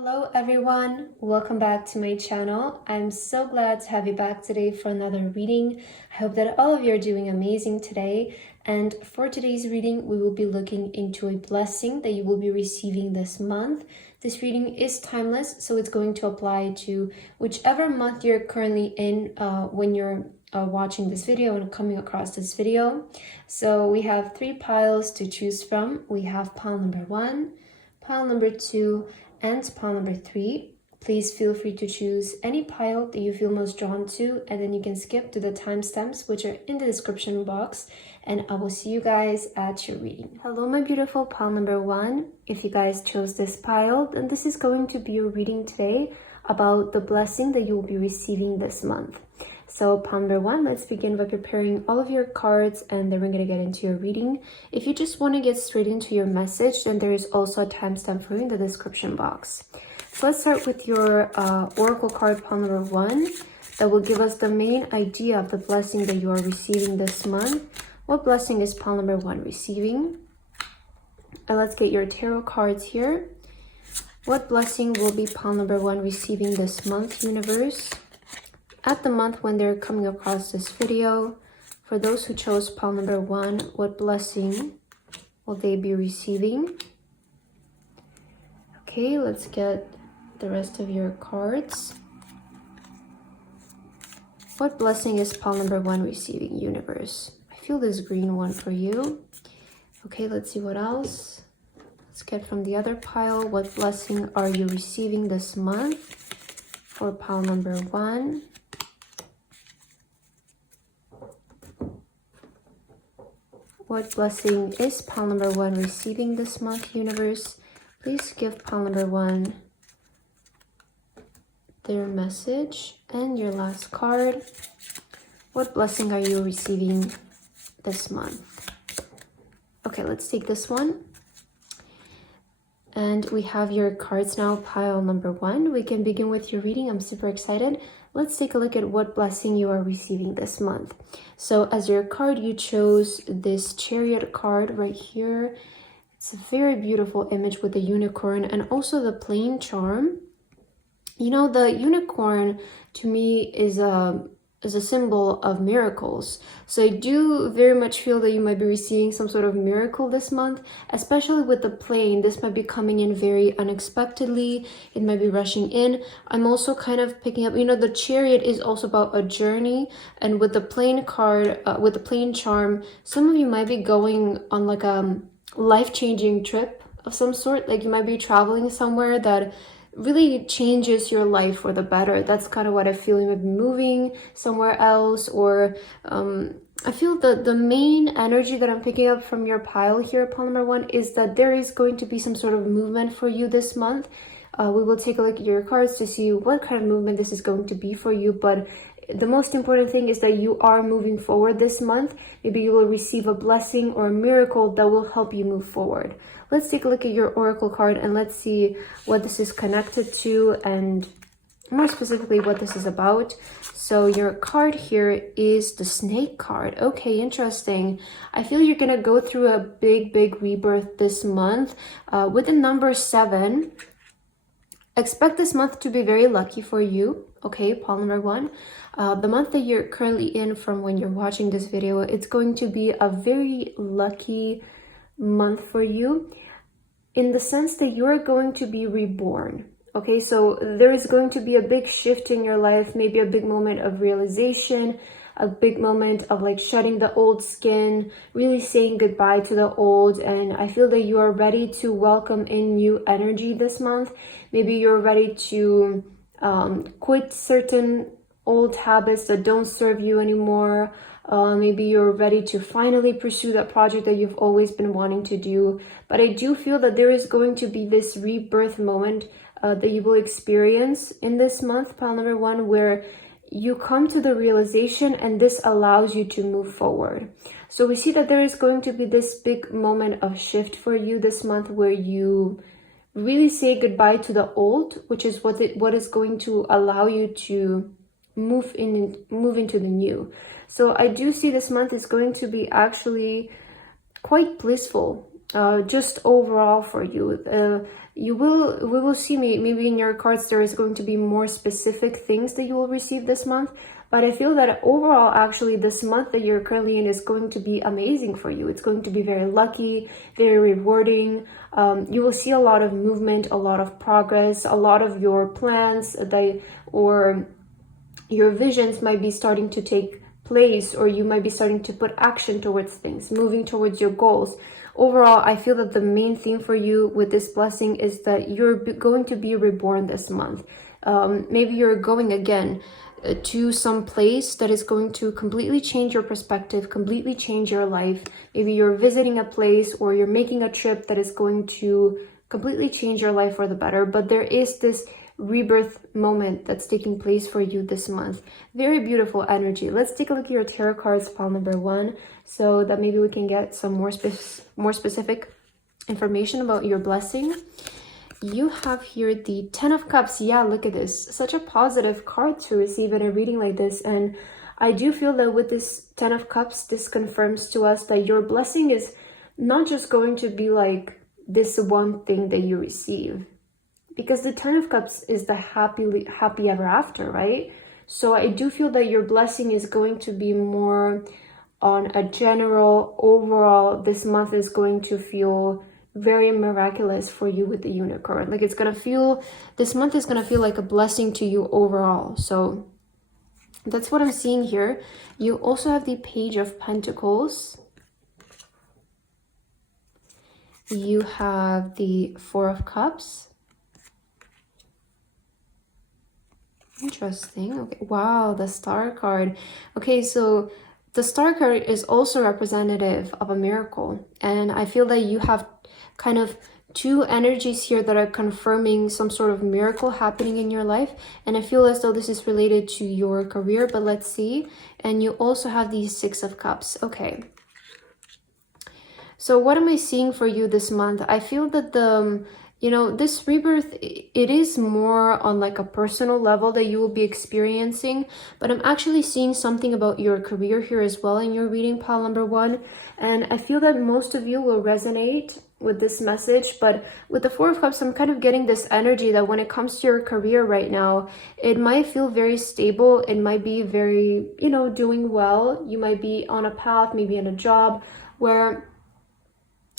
Hello everyone, welcome back to my channel. I'm so glad to have you back today for another reading. I hope that all of you are doing amazing today. And for today's reading, we will be looking into a blessing that you will be receiving this month. This reading is timeless, so it's going to apply to whichever month you're currently in when you're watching this video and coming across this video. So we have 3 piles to choose from. We have pile number 1, pile number 2, and pile number 3. Please feel free to choose any pile that you feel most drawn to, and then you can skip to the timestamps which are in the description box, and I will see you guys at your reading. Hello my beautiful pile number 1. If you guys chose this pile, then this is going to be your reading today about the blessing that you will be receiving this month. So pile number 1, let's begin by preparing all of your cards, and then we're going to get into your reading. If you just want to get straight into your message, then there is also a timestamp for you in the description box. So let's start with your oracle card, pile number 1, that will give us the main idea of the blessing that you are receiving this month. What blessing is pile number 1 receiving? And let's get your tarot cards here. What blessing will be pile number 1 receiving this month, universe? At the month when they're coming across this video, for those who chose pile number 1, what blessing will they be receiving? Okay, let's get the rest of your cards. What blessing is pile number 1 receiving, universe? I feel this green one for you. Okay, let's see what else. Let's get from the other pile. What blessing are you receiving this month for pile number 1? What blessing is pile number 1 receiving this month, universe? Please give pile number 1 their message. And your last card. What blessing are you receiving this month? Okay, let's take this one. And we have your cards now, pile number 1. We can begin with your reading. I'm super excited. Let's take a look at what blessing you are receiving this month. So as your card, you chose this Chariot card right here. It's a very beautiful image with the unicorn and also the plain charm. You know, the unicorn to me is a symbol of miracles. So I do very much feel that you might be receiving some sort of miracle this month, especially with the plane. This might be coming in very unexpectedly. It might be rushing in. I'm also kind of picking up, you know, the Chariot is also about a journey, and with the plane card, with the plane charm, some of you might be going on like a life-changing trip of some sort. Like you might be traveling somewhere that really changes your life for the better. That's kind of what I feel. You might be moving somewhere else, or I feel the main energy that I'm picking up from your pile here, pile number 1, is that there is going to be some sort of movement for you this month. We will take a look at your cards to see what kind of movement this is going to be for you, but the most important thing is that you are moving forward this month. Maybe you will receive a blessing or a miracle that will help you move forward. Let's take a look at your oracle card and let's see what this is connected to, and more specifically what this is about. So your card here is the Snake card. Okay, interesting. I feel you're gonna go through a big rebirth this month with the number 7. Expect this month to be very lucky for you. Okay, pile number 1. The month that you're currently in from when you're watching this video, it's going to be a very lucky month for you in the sense that you are going to be reborn. Okay, so there is going to be a big shift in your life, maybe a big moment of realization, a big moment of like shedding the old skin, really saying goodbye to the old. And I feel that you are ready to welcome in new energy this month. Maybe you're ready to quit certain old habits that don't serve you anymore. Maybe you're ready to finally pursue that project that you've always been wanting to do. But I do feel that there is going to be this rebirth moment that you will experience in this month, pile number 1, where you come to the realization and this allows you to move forward. So we see that there is going to be this big moment of shift for you this month where you really say goodbye to the old, which is what is going to allow you to move into the new. So I do see this month is going to be actually quite blissful, just overall for you. we will see maybe in your cards there is going to be more specific things that you will receive this month. But I feel that overall, actually, this month that you're currently in is going to be amazing for you. It's going to be very lucky, very rewarding. You will see a lot of movement, a lot of progress, a lot of your plans or your visions might be starting to take place, or you might be starting to put action towards things, moving towards your goals. Overall, I feel that the main theme for you with this blessing is that you're going to be reborn this month. Maybe you're going again to some place that is going to completely change your perspective, completely change your life. Maybe you're visiting a place or you're making a trip that is going to completely change your life for the better. But there is this rebirth moment that's taking place for you this month. Very beautiful energy. Let's take a look at your tarot cards, pile number 1, so that maybe we can get some more specific information about your blessing. You have here the 10 of Cups. Yeah, look at this. Such a positive card to receive in a reading like this. And I do feel that with this 10 of Cups, this confirms to us that your blessing is not just going to be like this one thing that you receive. Because the 10 of Cups is the happy ever after, right? So I do feel that your blessing is going to be more on a general, overall, this month is going to feel very miraculous for you with the unicorn. Like this month is gonna feel like a blessing to you overall. So that's what I'm seeing here. You also have the Page of Pentacles. You have the 4 of Cups. Interesting. Okay, wow, the Star card. Okay, so the Star card is also representative of a miracle, and I feel that you have kind of two energies here that are confirming some sort of miracle happening in your life, and I feel as though this is related to your career, but let's see. And you also have the 6 of Cups. Okay, so what am I seeing for you this month? I feel that this rebirth, it is more on like a personal level that you will be experiencing, but I'm actually seeing something about your career here as well in your reading, pile number 1. And I feel that most of you will resonate with this message. But with the 4 of Cups, I'm kind of getting this energy that when it comes to your career right now, it might feel very stable. It might be very, doing well. You might be on a path, maybe in a job where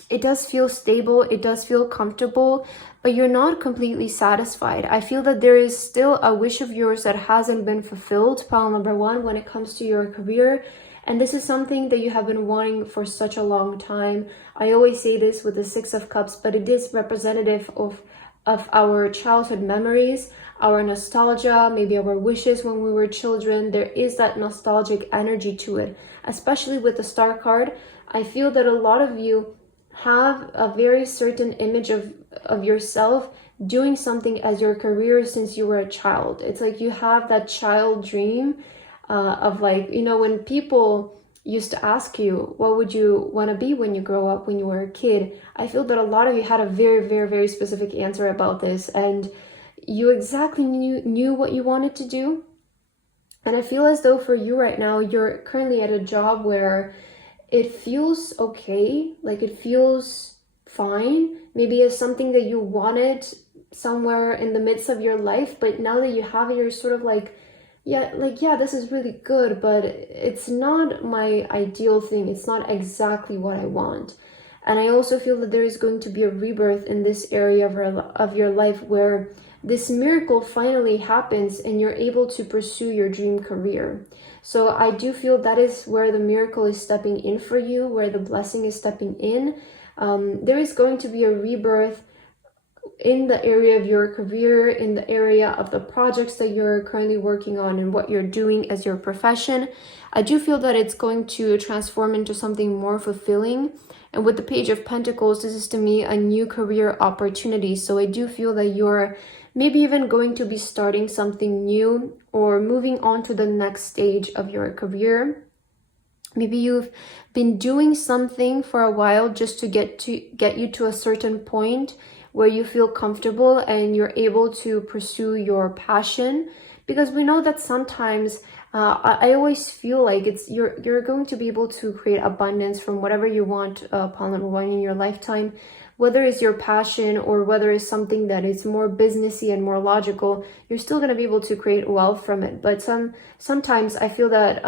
it does feel stable, it does feel comfortable, but you're not completely satisfied. I feel that there is still a wish of yours that hasn't been fulfilled, pile number 1, when it comes to your career. And this is something that you have been wanting for such a long time. I always say this with the 6 of Cups, but it is representative of our childhood memories, our nostalgia, maybe our wishes when we were children. There is that nostalgic energy to it, especially with the Star card. I feel that a lot of you have a very certain image of yourself doing something as your career since you were a child. It's like you have that child dream of like, when people used to ask you, what would you want to be when you grow up, when you were a kid? I feel that a lot of you had a very, very, very specific answer about this, and you exactly knew what you wanted to do. And I feel as though for you right now, you're currently at a job where it feels okay, like it feels fine. Maybe it's something that you wanted somewhere in the midst of your life, but now that you have it, you're sort of like, yeah, this is really good, but it's not my ideal thing. It's not exactly what I want. And I also feel that there is going to be a rebirth in this area of your life where this miracle finally happens and you're able to pursue your dream career. So I do feel that is where the miracle is stepping in for you, where the blessing is stepping in. There is going to be a rebirth in the area of your career, in the area of the projects that you're currently working on and what you're doing as your profession. I do feel that it's going to transform into something more fulfilling. And with the Page of Pentacles, this is to me a new career opportunity. So I do feel that you're maybe even going to be starting something new or moving on to the next stage of your career. Maybe you've been doing something for a while just to get you to a certain point where you feel comfortable and you're able to pursue your passion. Because we know that sometimes I always feel like you're going to be able to create abundance from whatever you want, pile number 1, in your lifetime. whether it's your passion or whether it's something that is more businessy and more logical, you're still going to be able to create wealth from it. But sometimes I feel that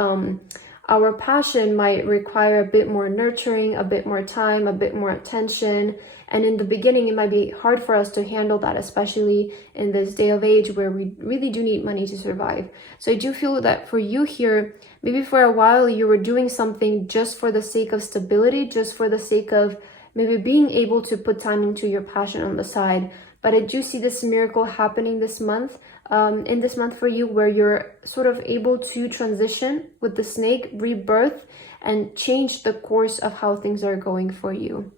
our passion might require a bit more nurturing, a bit more time, a bit more attention. And in the beginning, it might be hard for us to handle that, especially in this day of age where we really do need money to survive. So I do feel that for you here, maybe for a while you were doing something just for the sake of stability, just for the sake of maybe being able to put time into your passion on the side. But I do see this miracle happening this month, in this month for you, where you're sort of able to transition with the snake, rebirth, and change the course of how things are going for you.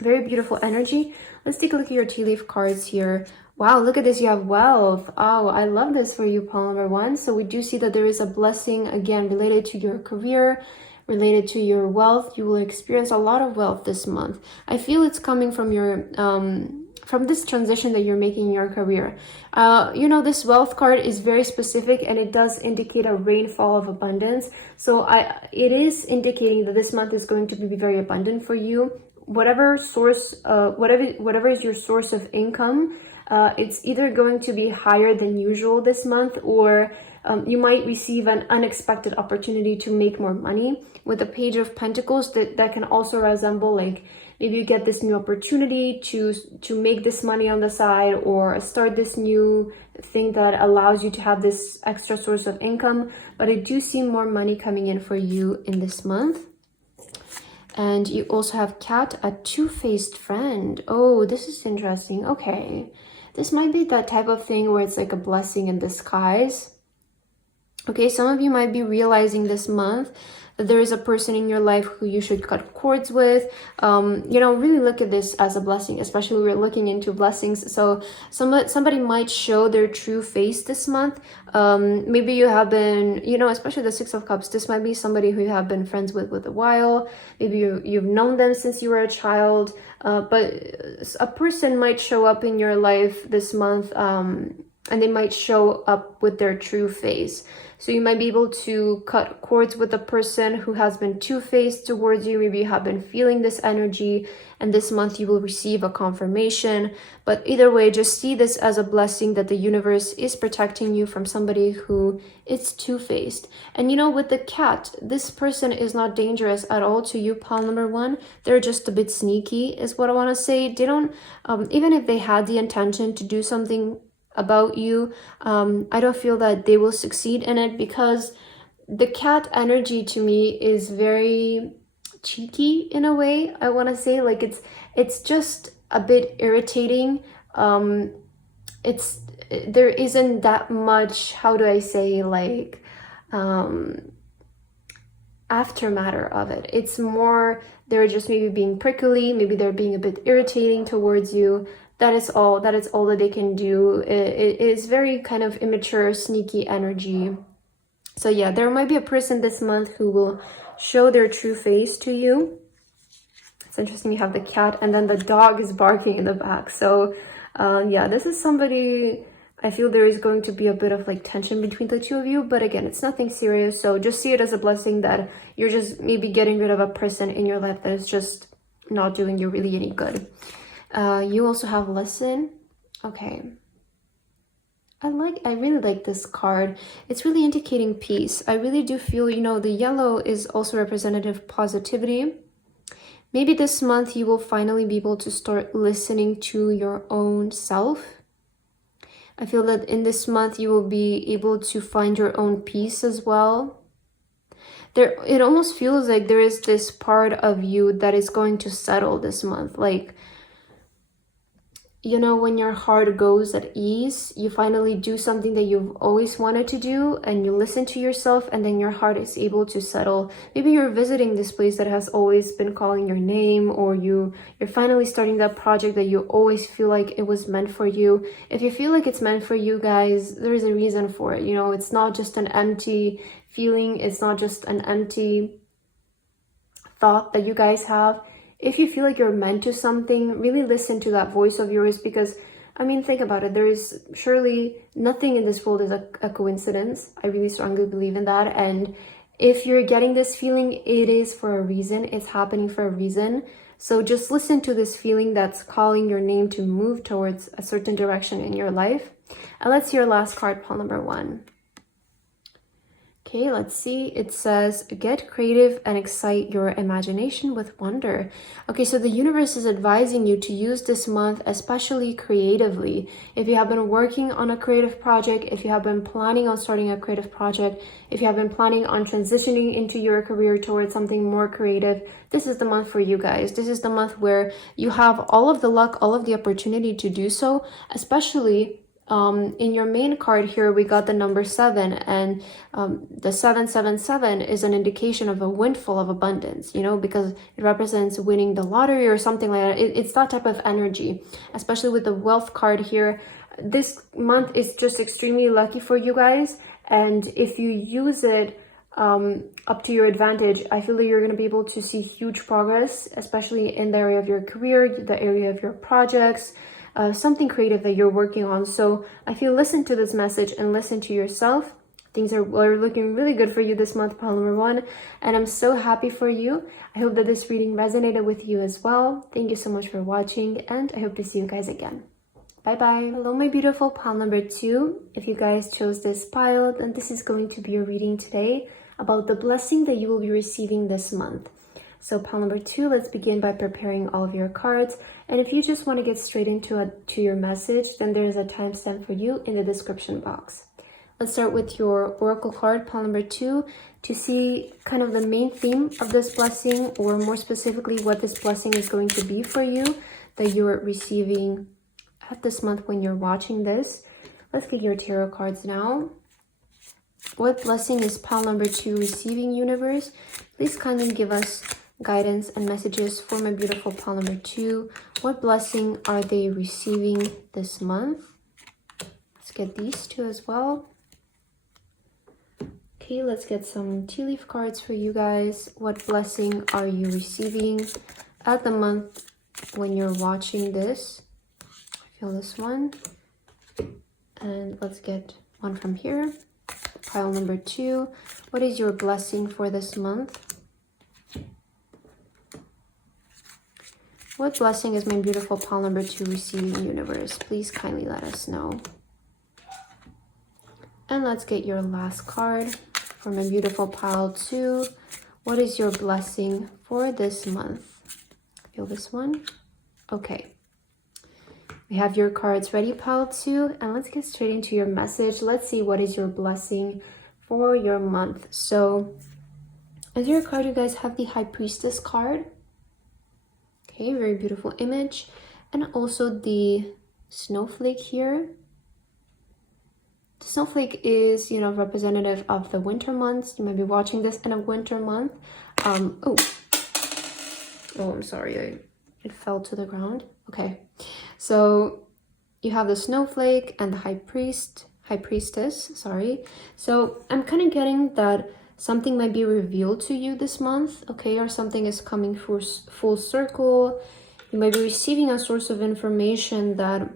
Very beautiful energy. Let's take a look at your tea leaf cards here. Wow, look at this. You have wealth. Oh, I love this for you, pile number 1. So we do see that there is a blessing, again, related to your career, related to your wealth. You will experience a lot of wealth this month. I feel it's coming from your from this transition that you're making in your career. You know, this wealth card is very specific, and it does indicate a rainfall of abundance. So it is indicating that this month is going to be very abundant for you. Whatever source, whatever is your source of income, it's either going to be higher than usual this month, or you might receive an unexpected opportunity to make more money. With the Page of Pentacles, that can also resemble, like, maybe you get this new opportunity to make this money on the side, or start this new thing that allows you to have this extra source of income. But I do see more money coming in for you in this month. And you also have Cat, a two-faced friend. Oh, this is interesting. Okay. This might be that type of thing where it's like a blessing in disguise. Okay, some of you might be realizing this month that there is a person in your life who you should cut cords with. You know, really look at this as a blessing, especially when we're looking into blessings. So somebody might show their true face this month. Maybe you have been, you know, especially the Six of Cups, this might be somebody who you have been friends with a while. Maybe you've known them since you were a child. But a person might show up in your life this month, and they might show up with their true face. So you might be able to cut cords with a person who has been two-faced towards you. Maybe you have been feeling this energy, and this month you will receive a confirmation. But either way, just see this as a blessing that the universe is protecting you from somebody who is two-faced. And you know, with the cat, this person is not dangerous at all to you, pile number 1. They're just a bit sneaky, is what I want to say. They don't, even if they had the intention to do something about you, I don't feel that they will succeed in it, because the cat energy to me is very cheeky in a way. I want to say, like, it's just a bit irritating. There isn't that much, how do I say, like, aftermatter of it. It's more they're just maybe being prickly, maybe they're being a bit irritating towards you. That is all that they can do. It is very kind of immature, sneaky energy. So yeah, there might be a person this month who will show their true face to you. It's interesting, you have the cat, and then the dog is barking in the back. So yeah, this is somebody, I feel there is going to be a bit of like tension between the two of you, but again, it's nothing serious. So just see it as a blessing that you're just maybe getting rid of a person in your life that is just not doing you really any good. You also have Listen. Okay. I really like this card. It's really indicating peace. I really do feel, you know, the yellow is also representative of positivity. Maybe this month you will finally be able to start listening to your own self. I feel that in this month you will be able to find your own peace as well. It almost feels like there is this part of you that is going to settle this month. Like, you know, when your heart goes at ease, you finally do something that you've always wanted to do, and you listen to yourself, and then your heart is able to settle. Maybe you're visiting this place that has always been calling your name, or you're finally starting that project that you always feel like it was meant for you. If you feel like it's meant for you guys, there is a reason for it. You know, it's not just an empty feeling. It's not just an empty thought that you guys have. If you feel like you're meant to something, really listen to that voice of yours, because, I mean, think about it. There is surely nothing in this world is a coincidence. I really strongly believe in that. And if you're getting this feeling, it is for a reason. It's happening for a reason. So just listen to this feeling that's calling your name to move towards a certain direction in your life. And let's see your last card, pile number 1. Okay, let's see. It says, get creative and excite your imagination with wonder. Okay, so the universe is advising you to use this month, especially creatively. If you have been working on a creative project, if you have been planning on starting a creative project, if you have been planning on transitioning into your career towards something more creative, this is the month for you guys. This is the month where you have all of the luck, all of the opportunity to do so, especially in your main card here, we got the number 7, and the 777 is an indication of a windfall of abundance, you know, because it represents winning the lottery or something like that. It's that type of energy, especially with the wealth card here. This month is just extremely lucky for you guys, and if you use it up to your advantage, I feel that you're going to be able to see huge progress, especially in the area of your career, the area of your projects, something creative that you're working on. So I feel, listen to this message and listen to yourself. Things are looking really good for you this month, pile number 1, and I'm so happy for you. I hope that this reading resonated with you as well. Thank you so much for watching, and I hope to see you guys again. Bye bye. Hello, my beautiful pile number 2. If you guys chose this pile, then this is going to be your reading today about the blessing that you will be receiving this month. So pile number 2, let's begin by preparing all of your cards. And if you just want to get straight into your message, then there's a timestamp for you in the description box. Let's start with your oracle card, pile number 2, to see kind of the main theme of this blessing, or more specifically, what this blessing is going to be for you that you're receiving at this month when you're watching this. Let's get your tarot cards now. What blessing is pile number 2 receiving, universe? Please kindly give us guidance and messages for my beautiful pile number 2. What blessing are they receiving this month? Let's get these 2 as well. Okay, let's get some tea leaf cards for you guys. What blessing are you receiving at the month when you're watching this? I feel this one. And let's get one from here. Pile number 2. What is your blessing for this month? What blessing is my beautiful pile number 2 receiving, universe? Please kindly let us know. And let's get your last card for my beautiful pile 2. What is your blessing for this month? Feel this one? Okay. We have your cards ready, pile 2, and let's get straight into your message. Let's see what is your blessing for your month. So as your card, you guys have the High Priestess card. Okay, very beautiful image. And also the snowflake here. The snowflake is, you know, representative of the winter months. You might be watching this in a winter month. Oh, I'm sorry, it fell to the ground. Okay, so you have the snowflake and the high priestess, sorry. So I'm kind of getting that something might be revealed to you this month, okay, or something is coming full circle. You might be receiving a source of information that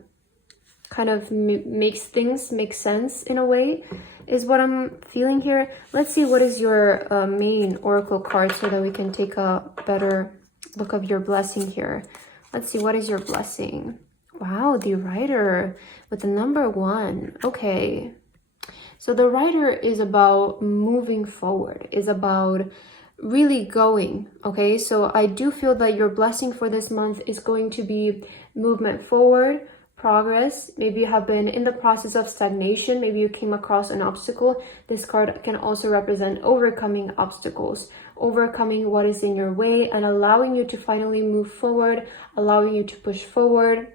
kind of makes things make sense in a way, is what I'm feeling here. Let's see what is your main oracle card so that we can take a better look of your blessing here. Let's see, what is your blessing? Wow, the Rider with the number 1. Okay. So the Rider is about moving forward, is about really going, okay? So I do feel that your blessing for this month is going to be movement forward, progress. Maybe you have been in the process of stagnation. Maybe you came across an obstacle. This card can also represent overcoming obstacles, overcoming what is in your way and allowing you to finally move forward, allowing you to push forward.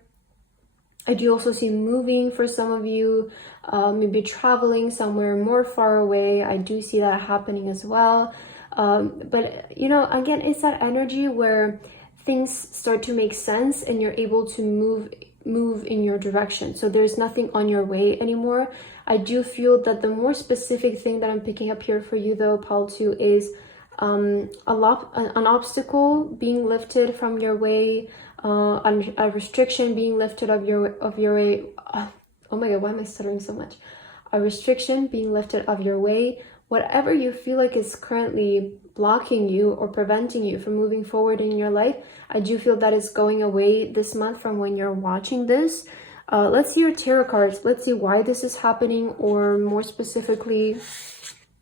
I do also see moving for some of you, maybe traveling somewhere more far away. I do see that happening as well. But, you know, again, it's that energy where things start to make sense and you're able to move in your direction. So there's nothing on your way anymore. I do feel that the more specific thing that I'm picking up here for you, though, pile 2, is an obstacle being lifted from your way, a restriction being lifted of your way. Oh my god, why am I stuttering so much? A restriction being lifted of your way, whatever you feel like is currently blocking you or preventing you from moving forward in your life, I do feel that is going away this month from when you're watching this. Let's see your tarot cards. Let's see why this is happening, or more specifically,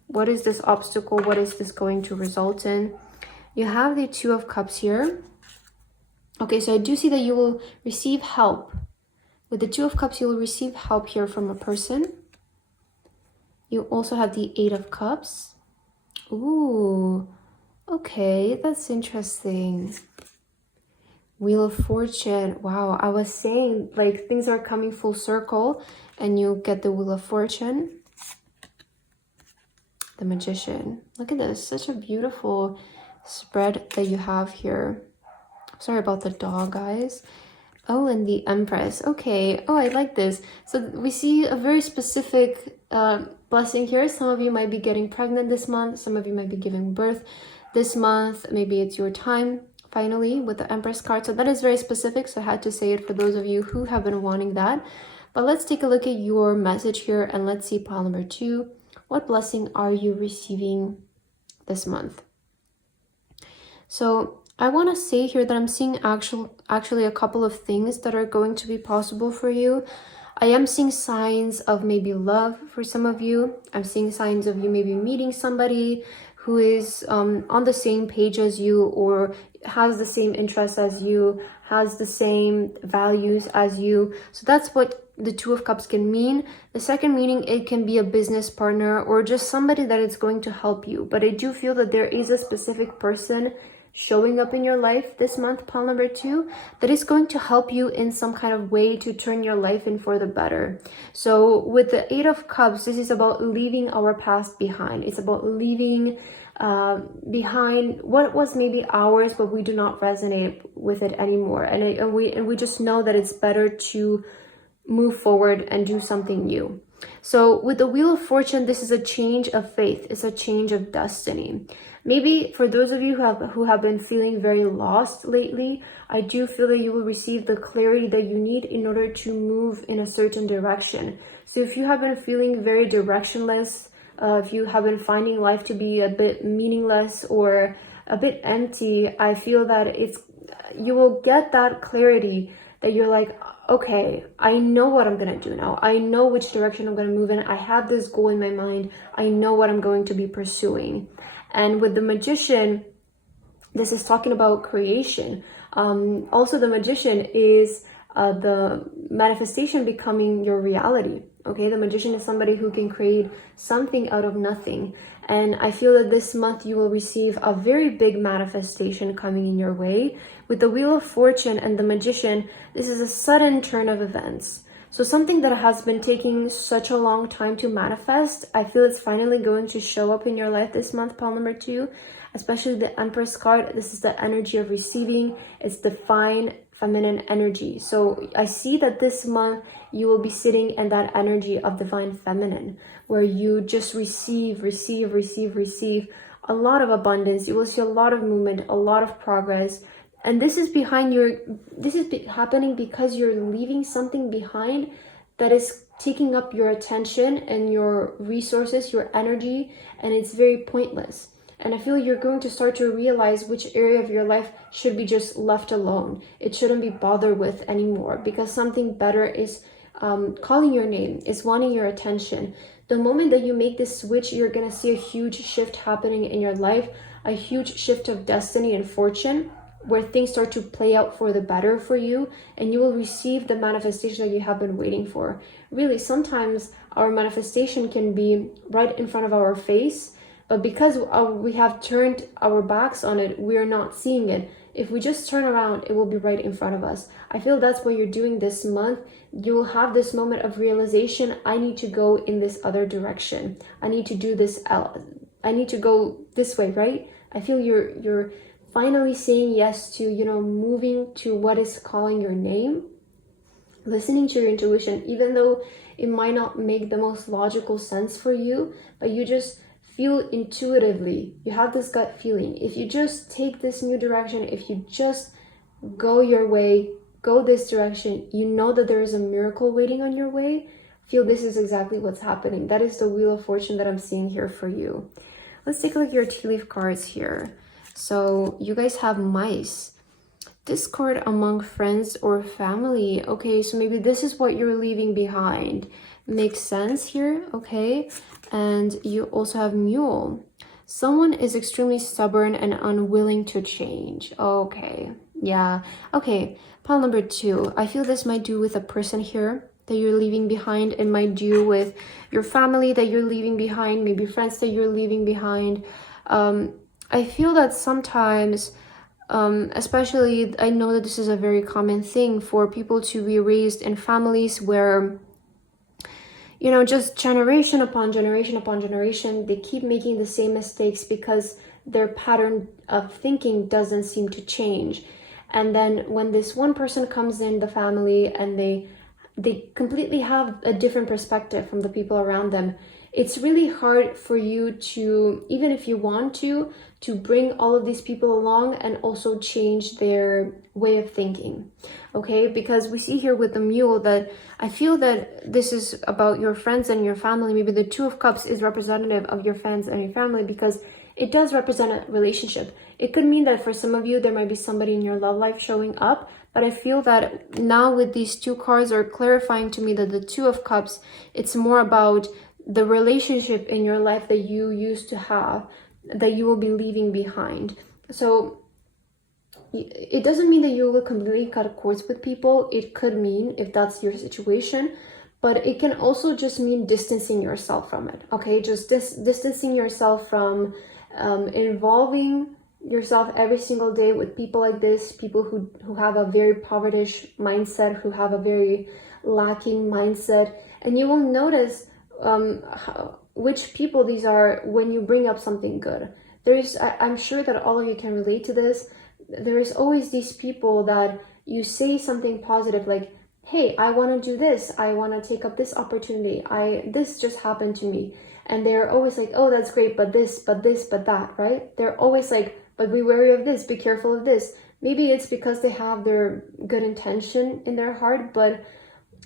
what is this obstacle? What is this going to result in? You have the Two of Cups here. Okay, so I do see that you will receive help. With the Two of Cups, you will receive help here from a person. You also have the Eight of Cups. Ooh, okay, that's interesting. Wheel of Fortune. Wow, I was saying like things are coming full circle, and you get the Wheel of Fortune. The Magician. Look at this, such a beautiful spread that you have here. Sorry about the dog, guys. Oh, and the Empress. Okay. Oh, I like this. So we see a very specific blessing here. Some of you might be getting pregnant this month. Some of you might be giving birth this month. Maybe it's your time, finally, with the Empress card. So that is very specific. So I had to say it for those of you who have been wanting that. But let's take a look at your message here. And let's see pile number 2. What blessing are you receiving this month? So I want to say here that I'm seeing actually a couple of things that are going to be possible for you. I am seeing signs of maybe love for some of you. I'm seeing signs of you maybe meeting somebody who is on the same page as you, or has the same interests as you, has the same values as you. So that's what the Two of Cups can mean. The second meaning, it can be a business partner or just somebody that is going to help you. But I do feel that there is a specific person showing up in your life this month, pile number 2, that is going to help you in some kind of way to turn your life in for the better. So with the Eight of Cups, this is about leaving our past behind. It's about leaving behind what was maybe ours, but we do not resonate with it anymore. And we just know that it's better to move forward and do something new. So with the Wheel of Fortune, this is a change of faith. It's a change of destiny. Maybe for those of you who have been feeling very lost lately, I do feel that you will receive the clarity that you need in order to move in a certain direction. So if you have been feeling very directionless, if you have been finding life to be a bit meaningless or a bit empty, I feel that you will get that clarity that you're like, okay, I know what I'm going to do now. I know which direction I'm going to move in. I have this goal in my mind. I know what I'm going to be pursuing. And with the Magician, this is talking about creation. Also, the Magician is the manifestation becoming your reality. Okay, the Magician is somebody who can create something out of nothing. And I feel that this month you will receive a very big manifestation coming in your way. With the Wheel of Fortune and the Magician, this is a sudden turn of events. So something that has been taking such a long time to manifest, I feel it's finally going to show up in your life this month, pile number 2, especially the Empress card. This is the energy of receiving. It's divine feminine energy. So I see that this month you will be sitting in that energy of divine feminine, where you just receive a lot of abundance. You will see a lot of movement, a lot of progress. And this is happening because you're leaving something behind that is taking up your attention and your resources, your energy, and it's very pointless. And I feel you're going to start to realize which area of your life should be just left alone. It shouldn't be bothered with anymore, because something better is calling your name, is wanting your attention. The moment that you make this switch, you're going to see a huge shift happening in your life, a huge shift of destiny and fortune, where things start to play out for the better for you, and you will receive the manifestation that you have been waiting for. Really, sometimes our manifestation can be right in front of our face, but because we have turned our backs on it, we're not seeing it. If we just turn around, it will be right in front of us. I feel that's what you're doing this month. You will have this moment of realization, I need to go in this other direction. I need to do this out. I need to go this way, right? I feel you're finally saying yes to, moving to what is calling your name, listening to your intuition, even though it might not make the most logical sense for you, but you just feel intuitively. You have this gut feeling. If you just take this new direction, if you just go your way, go this direction, you know that there is a miracle waiting on your way. feel this is exactly what's happening. That is the Wheel of Fortune that I'm seeing here for you. Let's take a look at your tea leaf cards here. So you guys have mice. Discord among friends or family. Okay, so maybe this is what you're leaving behind. Makes sense here, okay? And you also have mule. Someone is extremely stubborn and unwilling to change. Okay, yeah. Okay, pile number 2. I feel this might do with a person here that you're leaving behind. It might do with your family that you're leaving behind, maybe friends that you're leaving behind. I feel that sometimes, especially, I know that this is a very common thing for people to be raised in families where, you know, just generation upon generation upon generation, they keep making the same mistakes because their pattern of thinking doesn't seem to change. And then when this one person comes in the family and they completely have a different perspective from the people around them, it's really hard for you to, even if you want to bring all of these people along and also change their way of thinking, okay? Because we see here with the mule that I feel that this is about your friends and your family. Maybe the Two of Cups is representative of your friends and your family because it does represent a relationship. It could mean that for some of you, there might be somebody in your love life showing up, but I feel that now with these 2 cards are clarifying to me that the Two of Cups, it's more about the relationship in your life that you used to have, that you will be leaving behind. So it doesn't mean that you will completely cut cords with people. It could mean, if that's your situation, but it can also just mean distancing yourself from it, okay? Just distancing yourself from involving yourself every single day with people like this, people who have a very poverty mindset, who have a very lacking mindset. And you will notice which people these are when you bring up something good. I'm sure that all of you can relate to this. There is always these people that you say something positive like, hey, I want to do this, I want to take up this opportunity, this just happened to me. And they're always like, oh, that's great, but this, but that, right? They're always like, but be wary of this, be careful of this. Maybe it's because they have their good intention in their heart, but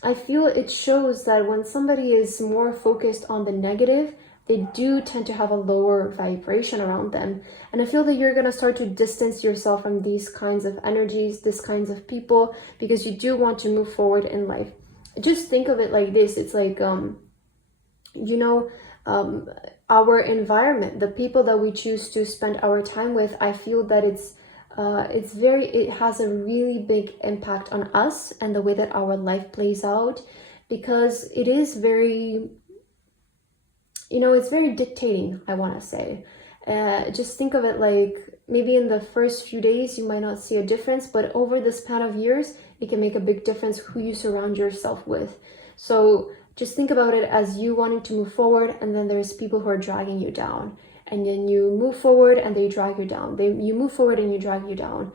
I feel it shows that when somebody is more focused on the negative, they do tend to have a lower vibration around them. And I feel that you're going to start to distance yourself from these kinds of energies, these kinds of people, because you do want to move forward in life. Just think of it like this. It's like, our environment, the people that we choose to spend our time with, I feel that it has a really big impact on us and the way that our life plays out, because it is very, it's very dictating, I want to say. Just think of it like maybe in the first few days you might not see a difference, but over the span of years it can make a big difference who you surround yourself with. So just think about it as you wanting to move forward, and then there's people who are dragging you down. And then you move forward and they drag you down. You move forward and you drag you down.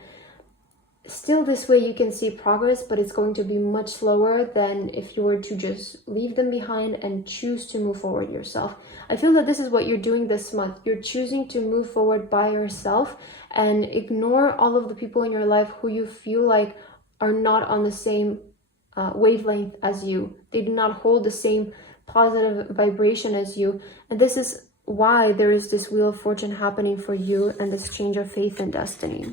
Still, this way you can see progress, but it's going to be much slower than if you were to just leave them behind and choose to move forward yourself. I feel that this is what you're doing this month. You're choosing to move forward by yourself and ignore all of the people in your life who you feel like are not on the same wavelength as you. They do not hold the same positive vibration as you. And this is why there is this Wheel of Fortune happening for you and this change of faith and destiny.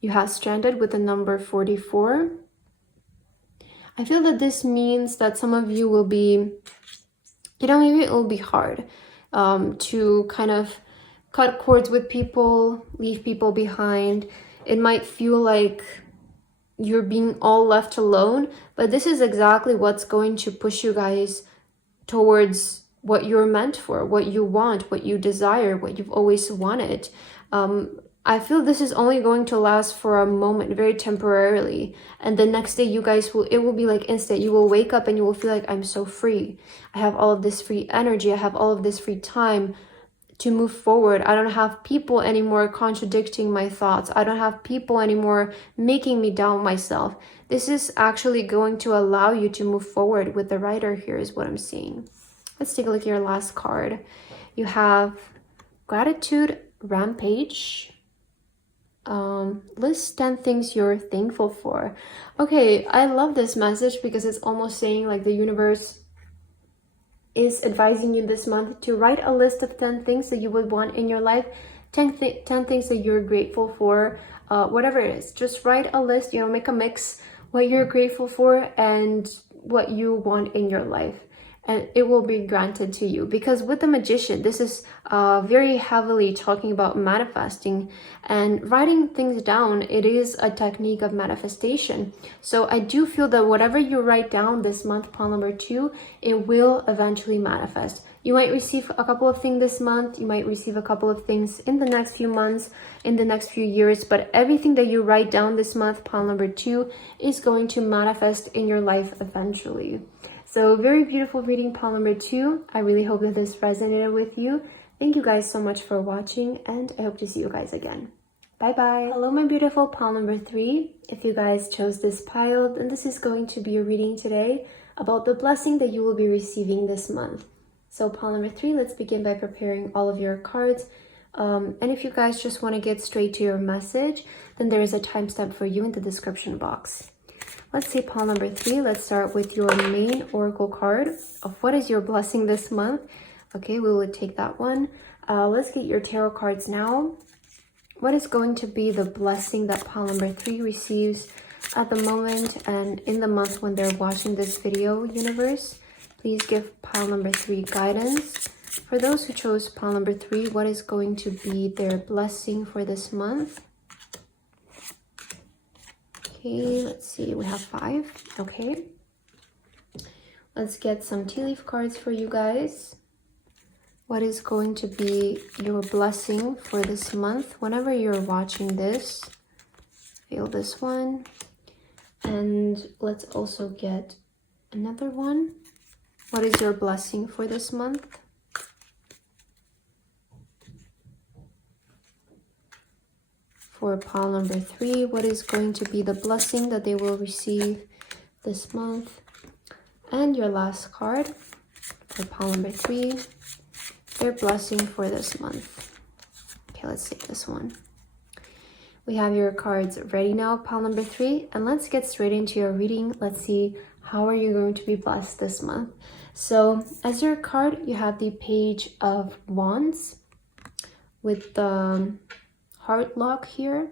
You have stranded with the number 44. I feel that this means that some of you will be, maybe it will be hard to kind of cut cords with people, leave people behind. It might feel like you're being all left alone, but this is exactly what's going to push you guys towards what you're meant for, what you want, what you desire, what you've always wanted. I feel this is only going to last for a moment, very temporarily. And the next day you guys it will be like instant. You will wake up and you will feel like, I'm so free. I have all of this free energy. I have all of this free time to move forward. I don't have people anymore contradicting my thoughts. I don't have people anymore making me doubt myself. This is actually going to allow you to move forward with the Rider here is what I'm seeing. Let's take a look at your last card. You have Gratitude, Rampage, List 10 things you're thankful for. Okay, I love this message because it's almost saying like the universe is advising you this month to write a list of 10 things that you would want in your life, 10 things that you're grateful for, whatever it is. Just write a list, you know, make a mix, what you're grateful for and what you want in your life. And it will be granted to you. Because with the Magician, this is very heavily talking about manifesting and writing things down. It is a technique of manifestation. So I do feel that whatever you write down this month, pile number 2, it will eventually manifest. You might receive a couple of things this month. You might receive a couple of things in the next few months, in the next few years. But everything that you write down this month, pile number 2, is going to manifest in your life eventually. So very beautiful reading, pile number 2. I really hope that this resonated with you. Thank you guys so much for watching, and I hope to see you guys again. Bye bye. Hello, my beautiful pile number 3. If you guys chose this pile, then this is going to be a reading today about the blessing that you will be receiving this month. So pile number 3, let's begin by preparing all of your cards. And if you guys just want to get straight to your message, then there is a timestamp for you in the description box. Let's see pile number 3. Let's start with your main oracle card of what is your blessing this month. Okay, we will take that one. Let's get your tarot cards now. What is going to be the blessing that pile number 3 receives at the moment and in the month when they're watching this video, universe? Please give pile number 3 guidance. For those who chose pile number 3, what is going to be their blessing for this month? Okay, let's see, we have 5. Okay, let's get some tea leaf cards for you guys. What is going to be your blessing for this month whenever you're watching this? Feel this one. And let's also get another one. What is your blessing for this month? For pile number 3, what is going to be the blessing that they will receive this month? And your last card for pile number 3, their blessing for this month. Okay, let's take this one. We have your cards ready now, pile number 3, and let's get straight into your reading. Let's see how are you going to be blessed this month. So as your card, you have the Page of Wands with the heart lock here.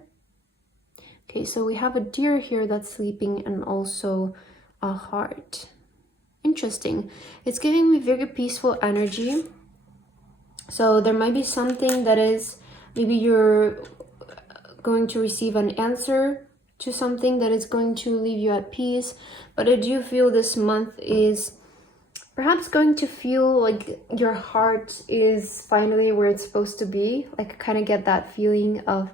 Okay, so we have a deer here that's sleeping and also a heart. Interesting. It's giving me very peaceful energy. So there might be something that is, maybe you're going to receive an answer to something that is going to leave you at peace. But I do feel this month is perhaps going to feel like your heart is finally where it's supposed to be. Like kind of get that feeling of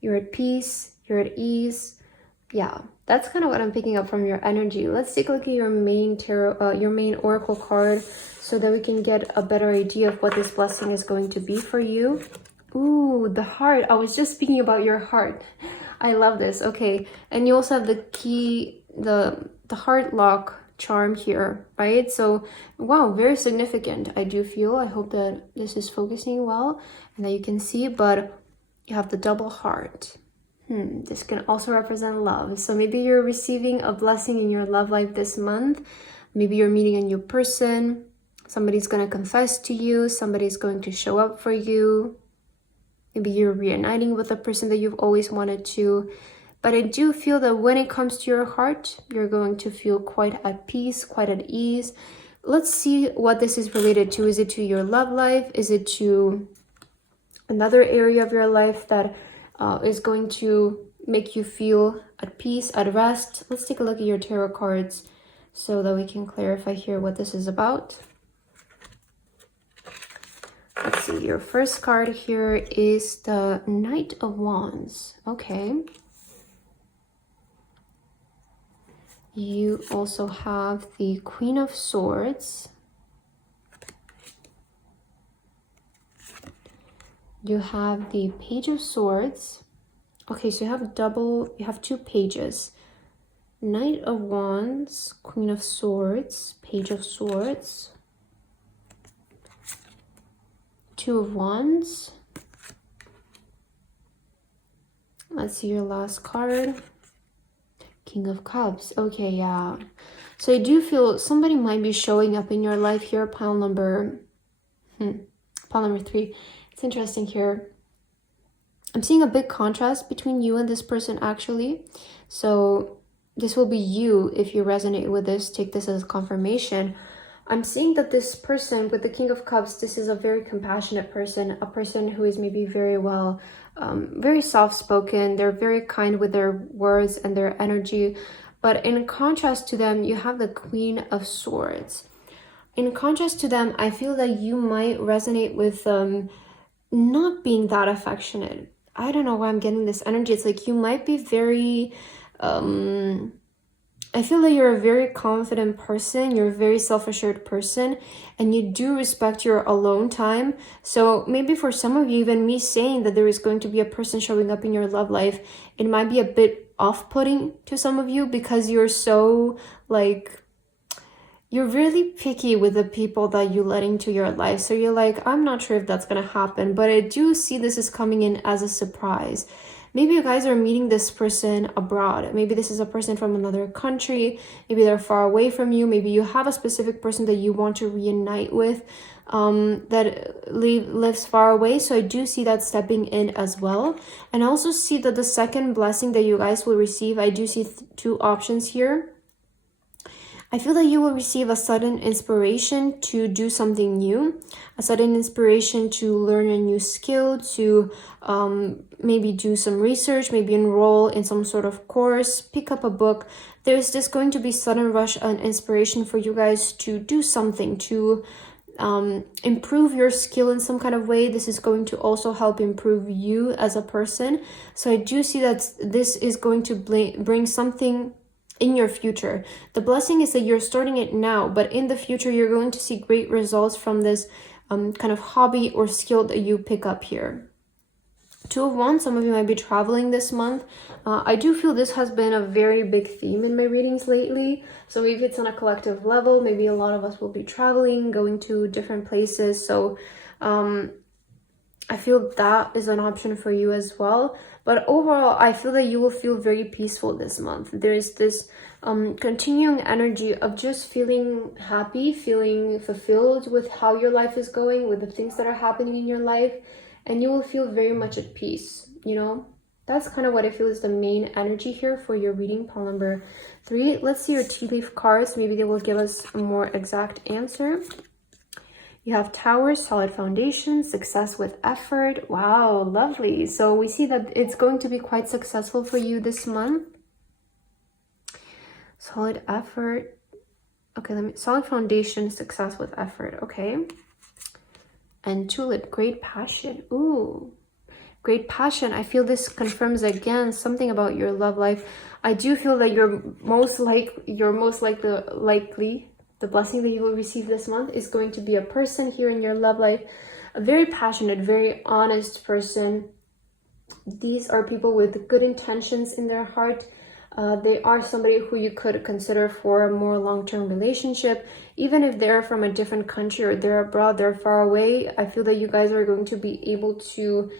you're at peace, you're at ease. Yeah, that's kind of what I'm picking up from your energy. Let's take a look at your main tarot, your main oracle card, so that we can get a better idea of what this blessing is going to be for you. Ooh, the heart. I was just speaking about your heart. I love this. Okay, and you also have the key, the heart lock charm here, right? So wow, very significant. I do feel, I hope that this is focusing well and that you can see, but you have the double heart. This can also represent love. So maybe you're receiving a blessing in your love life this month. Maybe you're meeting a new person. Somebody's going to confess to you. Somebody's going to show up for you. Maybe you're reuniting with a person that you've always wanted to. But I do feel that when it comes to your heart, you're going to feel quite at peace, quite at ease. Let's see what this is related to. Is it to your love life? Is it to another area of your life that is going to make you feel at peace, at rest? Let's take a look at your tarot cards so that we can clarify here what this is about. Let's see, your first card here is the Knight of Wands. Okay. You also have the Queen of Swords. You have the Page of Swords. Okay, so you have two pages. Knight of Wands, Queen of Swords, Page of Swords. Two of Wands. Let's see your last card. King of Cups. Okay, yeah. So I do feel somebody might be showing up in your life here. Pile number 3. It's interesting here. I'm seeing a big contrast between you and this person, actually. So this will be you. If you resonate with this, take this as confirmation. I'm seeing that this person with the King of Cups, this is a very compassionate person, a person who is maybe very well, very soft-spoken. They're very kind with their words and their energy. But in contrast to them, you have the Queen of Swords. In contrast to them, I feel that you might resonate with not being that affectionate. I don't know why I'm getting this energy. It's like you might be very... I feel that you're a very confident person. You're a very self-assured person, and you do respect your alone time. So maybe for some of you, even me saying that there is going to be a person showing up in your love life, it might be a bit off-putting to some of you because you're so like... You're really picky with the people that you let into your life. So you're like, I'm not sure if that's going to happen, but I do see this is coming in as a surprise. Maybe you guys are meeting this person abroad. Maybe this is a person from another country. Maybe they're far away from you. Maybe you have a specific person that you want to reunite with that lives far away. So I do see that stepping in as well. And I also see that the second blessing that you guys will receive, I do see 2 options here. I feel that you will receive a sudden inspiration to do something new, a sudden inspiration to learn a new skill, to maybe do some research, maybe enroll in some sort of course, pick up a book. There's just going to be sudden rush and inspiration for you guys to do something, to improve your skill in some kind of way. This is going to also help improve you as a person. So I do see that this is going to bring something in your future. The blessing is that you're starting it now, but in the future you're going to see great results from this kind of hobby or skill that you pick up here. 2 of Wands, some of you might be traveling this month. I do feel this has been a very big theme in my readings lately. So maybe it's on a collective level, maybe a lot of us will be traveling, going to different places. So I feel that is an option for you as well. But overall, I feel that you will feel very peaceful this month. There is this continuing energy of just feeling happy, feeling fulfilled with how your life is going, with the things that are happening in your life. And you will feel very much at peace, you know? That's kind of what I feel is the main energy here for your reading, pile number 3. Let's see your tea leaf cards. Maybe they will give us a more exact answer. You have Tower, solid foundation, success with effort. Wow, lovely. So we see that it's going to be quite successful for you this month. Solid effort. Okay, solid foundation, success with effort. Okay. And Tulip, great passion. Ooh, great passion. I feel this confirms again something about your love life. I do feel that you're most likely the blessing that you will receive this month is going to be a person here in your love life, a very passionate, very honest person. These are people with good intentions in their heart. They are somebody who you could consider for a more long-term relationship. Even if they're from a different country or they're abroad, they're far away, I feel that you guys are going to be able to...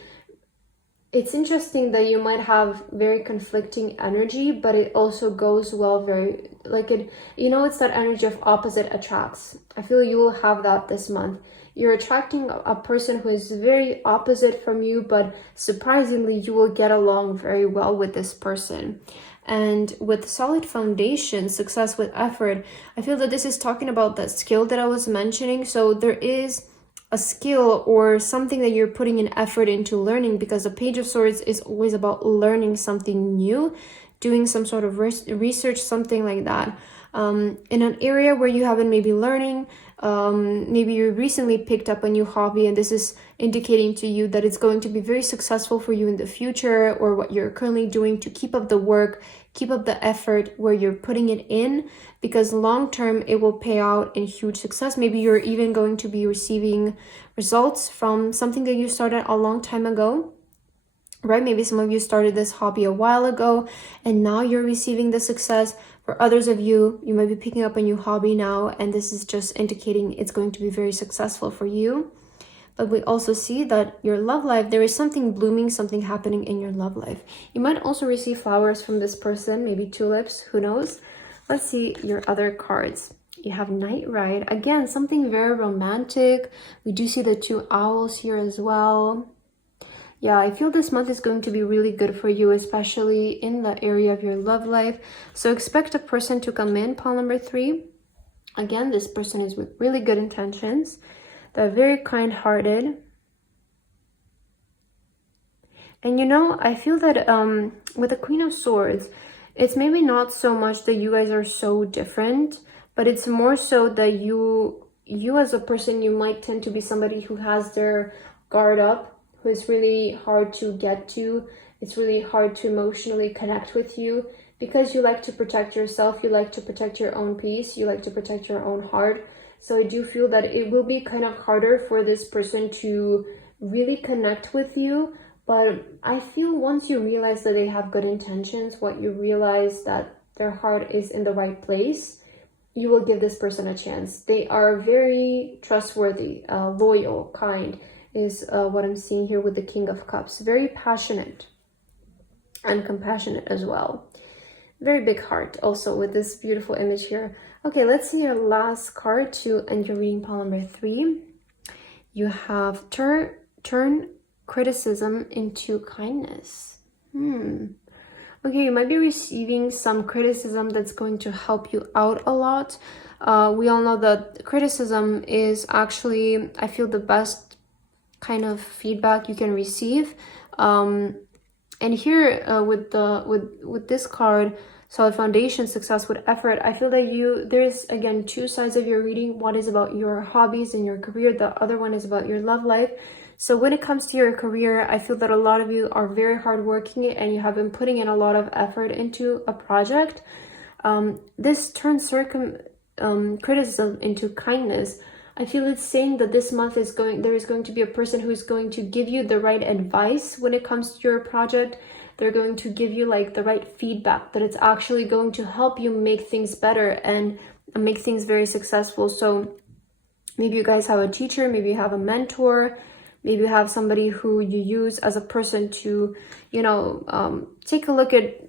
It's interesting that you might have very conflicting energy, but it also goes well very... Like it, you know, it's that energy of opposite attracts. I feel you will have that this month. You're attracting a person who is very opposite from you, but surprisingly, you will get along very well with this person. And with solid foundation, success with effort, I feel that this is talking about that skill that I was mentioning. So there is a skill or something that you're putting an effort into learning, because the Page of Swords is always about learning something new, doing some sort of research, something like that. In an area where you haven't maybe learning, maybe you recently picked up a new hobby, and this is indicating to you that it's going to be very successful for you in the future, or what you're currently doing to keep up the work, keep up the effort where you're putting it in, because long term it will pay out in huge success. Maybe you're even going to be receiving results from something that you started a long time ago, right? Maybe some of you started this hobby a while ago and now you're receiving the success. For others of you, you might be picking up a new hobby now, and this is just indicating it's going to be very successful for you. but we also see that your love life, there is something blooming, something happening in your love life. You might also receive flowers from this person, maybe tulips, who knows. Let's see your other cards. You have Night Ride. Again, something very romantic. We do see the 2 owls here as well. Yeah, I feel this month is going to be really good for you, especially in the area of your love life. So expect a person to come in, pile number 3. Again, this person is with really good intentions. They're very kind-hearted. And you know, I feel that with the Queen of Swords, it's maybe not so much that you guys are so different, but it's more so that you as a person, you might tend to be somebody who has their guard up, who is really hard to get to. It's really hard to emotionally connect with you because you like to protect yourself, you like to protect your own peace, you like to protect your own heart. So I do feel that it will be kind of harder for this person to really connect with you. But I feel once you realize that they have good intentions, what you realize that their heart is in the right place, you will give this person a chance. They are very trustworthy, loyal, kind is what I'm seeing here with the King of Cups. Very passionate and compassionate as well. Very big heart also with this beautiful image here. Okay, let's see your last card to end your reading, pile number 3. You have turn criticism into kindness. Okay, you might be receiving some criticism that's going to help you out a lot. We all know that criticism is actually, I feel, the best kind of feedback you can receive. And here with this card, solid foundation, success with effort, I feel that there's again 2 sides of your reading. One is about your hobbies and your career, the other one is about your love life. So when it comes to your career, I feel that a lot of you are very hardworking and you have been putting in a lot of effort into a project. This turns criticism into kindness. I feel it's saying that this month there is going to be a person who is going to give you the right advice when it comes to your project. They're going to give you like the right feedback, that it's actually going to help you make things better and make things very successful. So maybe you guys have a teacher, maybe you have a mentor, maybe you have somebody who you use as a person to, you know, take a look at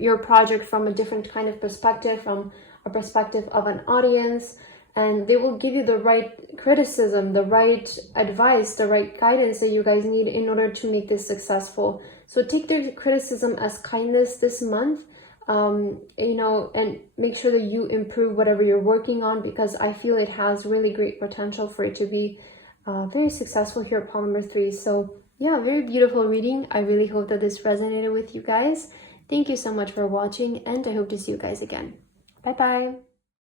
your project from a different kind of perspective, from a perspective of an audience. And they will give you the right criticism, the right advice, the right guidance that you guys need in order to make this successful. So take their criticism as kindness this month, you know, and make sure that you improve whatever you're working on, because I feel it has really great potential for it to be very successful here at pile number 3. So yeah, very beautiful reading. I really hope that this resonated with you guys. Thank you so much for watching, and I hope to see you guys again. Bye bye.